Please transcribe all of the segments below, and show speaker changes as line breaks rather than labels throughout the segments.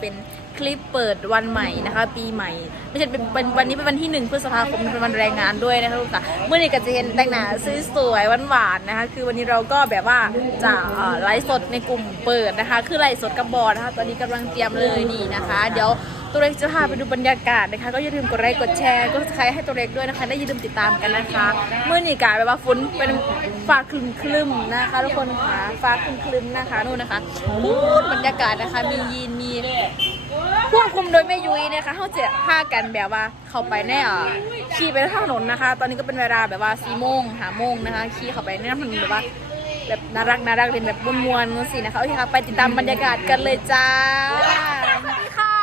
เป็นคลิปเปิดวันใหม่นะคะ ปีใหม่ ไม่ใช่เป็นวันวันนี้เป็นวันที่หนึ่งพฤษภาคมเป็นวันแรงงานด้วยนะคะทุกท่านเมื่อนี้ก็จะเห็นแต่งหน้าสวยๆหวานๆนะคะ คือวันนี้เราก็แบบว่าจะไลฟ์สดในกลุ่มเปิดนะคะ คือไลฟ์สดกับบอร์ดนะคะ ตอนนี้กำลังเตรียมเลยนี่นะคะ เดี๋ยว ตัวเล็กจะพาไปดูบรรยากาศนะคะ ก็อย่าลืมกดไลค์กดแชร์กดใครให้ตัวเล็กด้วยนะคะได้อย่าลืมติดตามกันนะคะ เมื่อนี้กาแบบว่าฝนเป็นฟ้าคลึมคลึมนะคะทุกคนค่ะฟ้าคลึมคลึมนะคะนู่นนะคะพูดบรรยากาศนะคะ มียีนมีควบคุมโดยแม่ยุ้ยนะคะเขาจะพากันแบบว่าเข้าไปในอะขี่ไปทางถนนนะคะ ตอนนี้ก็เป็นเวลาแบบว่าสี่โมงหาโมงนะคะขี่เข้าไปในถนนแบบว่าแบบน่ารักน่ารักเรียนแบบมวนๆสินะคะโอเคค่ะไปติดตามบรรยากาศกันเลยจ้าสวัสดีค่ะ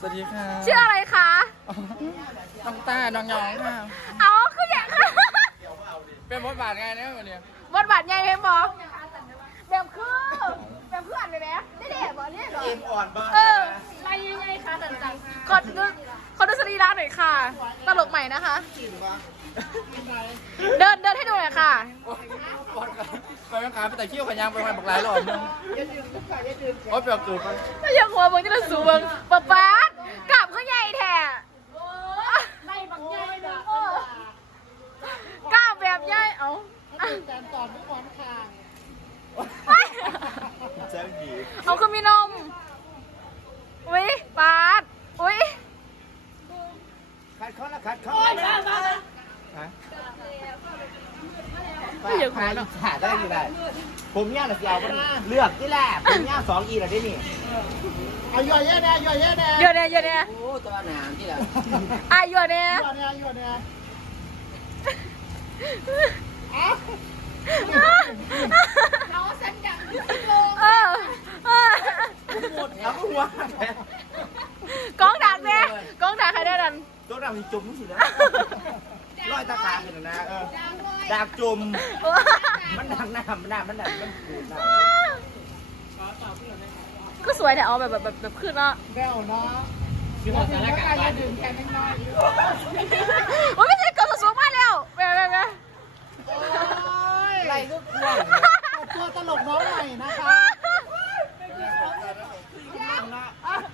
สวัส ดีค่ะ
ชื่ออะไรคะ
น้องต้าน้องหยองค่ะ
เอาคืออย่างค่ะ
เป็นบทบาทไงเนี่ยวันนี้
บทบาทใหญ่เพมบอแบบคือแบบคืออ่านไปไหมได้เด็ดบอเนี่ยเหรอ
เอ็มอ่อนบ้าง
เอออะไรยังไงคะจันจังขอดูขอดูสรีระหน่อยค่ะ ตลกใหม่นะคะ เดินเดินให้ดูหน่อยค่ะ
บอดกันไปยังขาไปแต่ขี้ยวขยางไปวันบักหลายรอบนึงโอ้ยเปลือกเกิดไป
ถ้าอยากหัวเบิ้งจะได้สูงเบิ้งป๊าป๊ากลับเขาใหญ่แท้ไม่บังใหญ่เลยกล้าแบบใหญ่เอ้า
การตอนทุกคนค่ะ
แจ้งดี
เอาคือมีนม อุ้ยป๊าดอุ้ย
คัดข้อละคัดข้อ ฮะ
ไม่อยากหัวเนาะ
หาได้อยู่ได้ ผมเนี่ยนะเสียวเลือกที่แหละผมเนี่ยสองอีละได้นี่
เอาหย่อยแย่แน่หย่อยแย่แน่
เยอะเนี่ยเยอะเนี่ย
โอ้ตัวหนามที่ละ
อะเยอะเนี่ย
หย่อยแน่หย่อยแน่
เออเออ
หมดแล้วหัว
กองดักเนี่ยกองดักใครได้ดัน
ตัวดำจุ่มสินะลอยตาขาขึ้นนะเออ ดากจุ่มมันดังน้ำมันน้ำมันน้ำมันปูดน้
ก็สวยแต่เอาแบบแบบแบบแบบขึ้นเนาะ
แก้วเนาะพี่ขอสารการบ้านดื่มกันน้อย
โอ้ยไม่ใช่เกิดสูงมากแล้วแม่แม่แม่ำ
ไรก็กลัว
ๆตัวตลกน้องใหม่นะคะ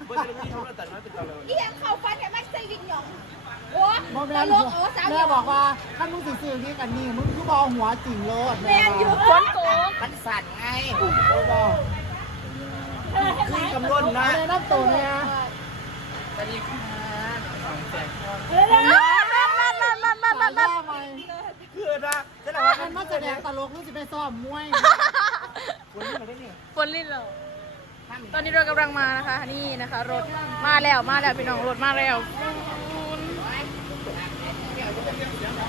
เบอร์จะมีเท่าไหร่แต่น้อยเป็นตัวเลย
เอียงเขาฟันเนี่ยมันใส่วิญญาณโอ้
โมแม
ต
น
ลกโอ้สาว
แม่บอกว่าถ้ามึงสิซื้อนี่กันนี่มึงคือบอหัวจริงโลด
แมนอยู่
ฝนตก
มันสั่นไง
โอ้บอก
คือกำลังนะ
อะไรน้ำตัวเนี่ย
สวัสดีค่ะของแจก
นั่นนั่นนั่นนั่นนั่นนั่น
ห
นั่
น้านใหม่
คือนะจะไหนวะ
มันมาแสดงตลกหรือจะไปซ้อมมวย
คนนี้มาได้นี่
ฝนลิ้นเราตอนนี้เรากำลังมานะคะ นี่นะคะ รถมาแล้วมาแล้วพี่น้องรถมาแล้ว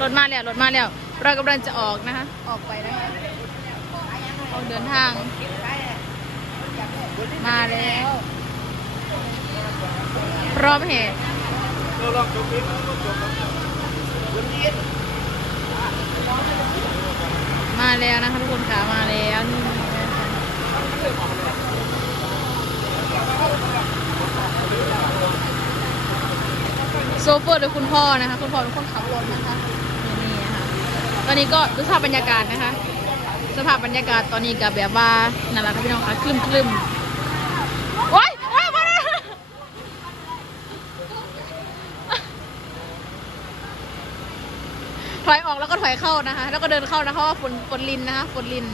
รถมาแล้วรถมาแล้ว เรากำลังจะออกนะคะ ออกไปนะคะออกเดินทาง มาแล้ว พร้อมเหตุมาแล้วนะคะทุกคนค่ะมาแล้วนี่ โซเฟอร์โดยคุณพ่อนะคะ คุณพ่อเป็นคนขับรถนะคะนี่นะคะตอนนี้ก็ดูสภาพบรรยากาศนะคะ สภาพบรรยากาศตอนนี้ก็แบบว่านั่นแหละค่ะพี่น้องค่ะคลึมคลึมๆโอ๊ยโอ๊ยมาเลยถอยออกแล้วก็ถอยเข้านะคะ แล้วก็เดินเข้านะคะเพราะว่าฝนฝนลินนะคะฝนลิน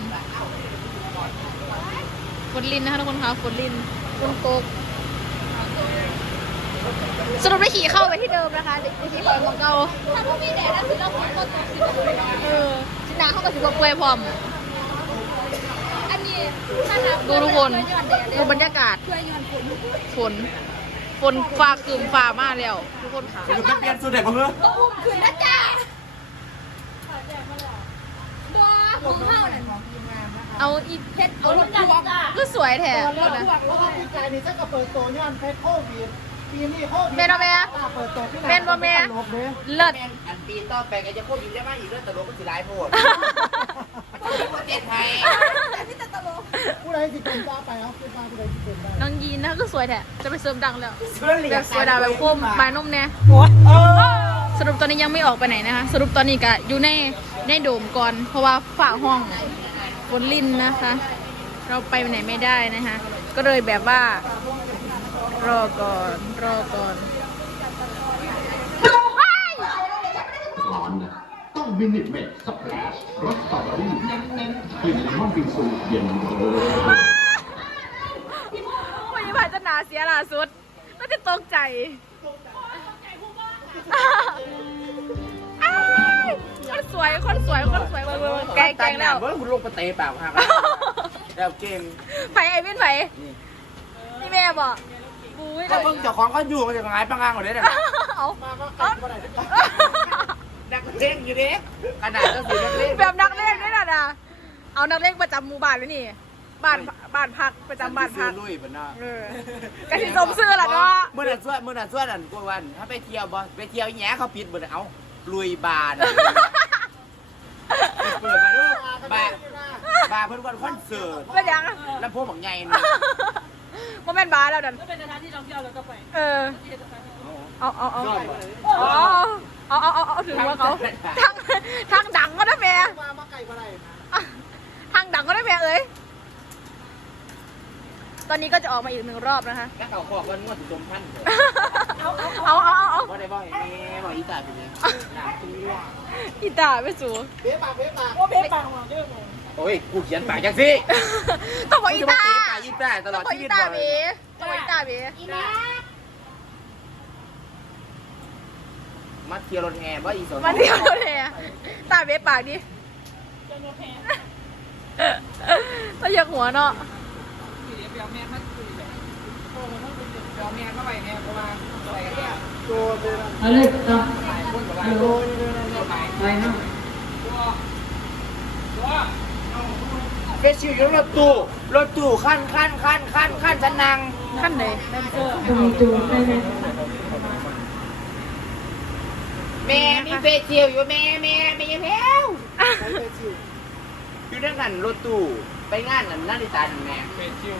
ฝนลินนะคะทุกคนคะฝนลินฝนตก สรุปได้ขี่เข้าไปที่เดิมนะคะได้ขี่เข้าไปของเก่า
ถ้าพวกมีแดดแล้วคือเราฝนตกสิบกว่า
เออชินาเข้ากับสิบกว่าเปลือยพร้อม
อันนี้ถ้าน้ำ
ดูทุกคน
ย้อนแดด
ดูบรรยากาศ
ช่วยย้อนฝน
ฝนฝนฟ้าคืมฟ้ามาแล้ว ทุกคนค่ะ
คือเปลี่ยนสูตรเด็กมาเพื่อ
ก็อุ้มขึ้นนะจ้าบัวของเฮานั่น
เอาอีก
เพชรเอารถกันจ้า
ก็สวยแท้
ตัว
นะ
เลือกเพราะว่าพี่กายนี่จะก็เปิดตัวย้อนเพชรโควิด ปีนี้โควิด
แม่นบ่แม่
เปิดตัวที่ไหน
แม่นบ่แม่
ตลกเด้
เลิศ
แม่นอันปีต่อไปก็จะพูดอยู่ได้มากอีกเรื่องตลกก็สิร้ายโพดมันจะมีประเทศไทย
แต่พี่จะตลก
ผู้ใดสิเป็นต่อไปเอาคือมาผู้ใดสิเป็นได้
น้องยีนนะก็สวยแท้จะไปเสริมดังแล้ว
เสื้อเหลื
แบ
อง
บสวยดาแบบโคมปลายนมแน่
เออ
สรุปตอนนี้ยังไม่ออกไปไหนนะคะ สรุปตอนนี้ก็อยู่ในในโดมก่อน เพราะว่าฝาห้องฝนลินนะคะ เราไปไหนไม่ได้นะคะ ก็เลยแบบว่า รอก่อน รอก่อน
หวานนะต้องมินิเมดสเปรชรสสตรอเบอรี่เน้นๆกลิ่นเลมอนบิงซูเย็นเลย
วันนี้ผ่านจะหนาเสียล่าสุดก็จะตกใจอ้ายคนสวย คนสวย คนสวยเบิ่งเบิ่งเบิ่งแกงแกงแล้ว
เบิ้งลงไปเตะปากหักแล้วเก่ง
ไผไอ้วินไผนี่แม่บอก บุ้ย
ก็เบิ้งเจ้าของก็อยู่มันจะงายปังงางหมดเลยนะ
เอาเอา
นักเล่นอยู่ดิขนาดก็สีนักเล่น
แบบนักเล่นด้วยนะนะเอานักเล่นประจำหมู่บ้านไว้นี่ บ้านบ้านพักประจำบ้านพัก
ลุยเป็นเนาะ
เออกะทิสมซื้อละเนาะ
เมื่อนั้นส่วนเมื่อนั้นส่วนนั่นกวันถ้าไปเที่ยวบ่ไปเที่ยวแง่เขาปิดบ่เอาลุยบานเปิดมาดูบาบาเพิ่นวันคอนเสิร์ต
เป็นยัง
ลำโพงบักใหญ่นี่
ว่าแม่นบ้าแล้วดันก็เป็นสถานที่ท่องเที่ยวแล้วก็ไปเออเอาเอาเอาเอาเอาเอาเอาถึงว่าเขาทางทางดังก็ได้แม่
ทั้
ทางดังก็ได้แม่เอ้ยตอนนี้ก็จะออกมาอีกหนึ่งรอบนะคะ
นัเอาขอบวันงวดถึงจมพัน
เอาเอาเอาเอาเอา
บ่ได้บ่อยแม่บ่อยอีตาเป็นยัง
อีตาไม่สู
เบ๊ปากเบ๊ปาก
โอ้เบ๊ปากเยอะเลย โอ้ยกูเขียนปากยังสิ
ต้องบอกอีตา
กูอีตาอ
งบอก
ชี
อี
ตาบ
ยต้องบอกอีตาเบ
อีแม็
มาเทียรรถแห่บ่อีสน
มาเที่ยวเลยตาเบปากดิน้องอยากหัวเนาะอยว
เปีแแบบต้องป็นเปียวแม่ไปเอยาะไรนเนี่
อา
ต่อไปเนาะ เฟซชิลอยู่รถตู้รถตู้ขั้นขั้นขั้นขั้นขั้นฉันนั่ง
ขั้นไหน
แม่มีเฟซชิลอยู่แม่แม่แม่ยังแพ้วอยู่ด้านนั้นรถตู้ไปงานนั้นนาฬิตาหนึ่งแม่เฟซชิล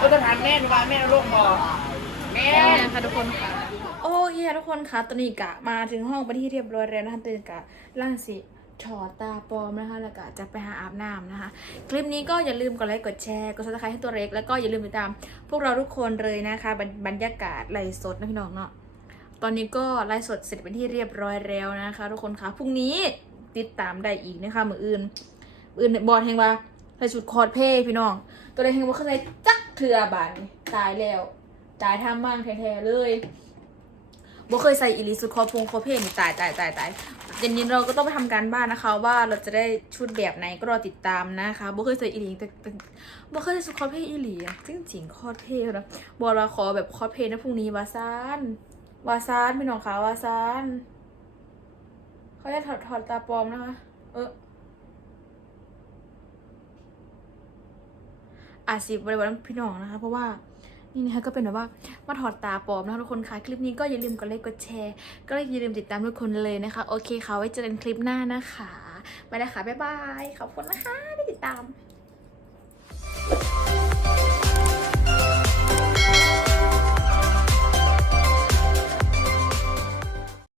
ก็จะถามแม่ว่าแม่ลงบ่แม่
เนี่ยค่ะทุกคนค่ะโอเคค่ะทุกคนค่ะตอนนี้กะมาถึงห้องไปนที่เรียบร้อยแล้วนะคะตื่นกะล่างสิ ถอดตาปลอมนะคะแล้วก็จะไปหาอาบน้ำนะคะ คลิปนี้ก็อย่าลืมกดไลค์กดแชร์กดซับสไครต์ให้ตัวเล็กแล้วก็อย่าลืมติดตาม พวกเราทุกคนเลยนะคะ บรรบรรยากาศไลฟ์สดนะพี่น้องเนาะตอนนี้ก็ไลฟ์สดเสร็จเป็นที่เรียบร้อยแล้วนะคะ ทุกคนค่ะพรุ่งนี้ติดตามได้อีกนะคะมืออื่นมืออื่นบอลเฮงว่าใส่ชุดคอร์ดเพลย์พี่น้อง ตัวเล็กเฮงว่าข้างในจักเถื่อบานตายแล้วตายทำมั่งแท้ๆเลย บ่เคยใส่อีลิสุดคอพงคอเพนตายตายตายตายเย็นนี้เราก็ต้องไปทำการบ้านนะคะ ว่าเราจะได้ชุดแบบไหนก็รอติดตามนะคะบ่เคยใส่อีลิแต่แต่บ่เคยใส่สุดคอเพลอีหลีอะจริงจริงคอเพลนะบอกว่าขอแบบคอเพลนะพรุ่งนี้วาซานวาซานพี่น้องคะวาซานเขาจะถอดถอดตาปลอมนะคะ เอออาจสิบริวารพี่น้องนะคะ เพราะว่า นี่นะคะก็เป็นแบบว่ามาถอดตาปลอมนะคะทุกคนค่ะคลิปนี้ก็อย่าลืมกดไลค์กดแชร์ ก็อย่าลืมติดตามทุกคนเลยนะคะ โอเคค่ะไว้เจอกันคลิปหน้านะคะไปเลยค่ะบ๊ายบายขอบคุณนะคะที่ติดตาม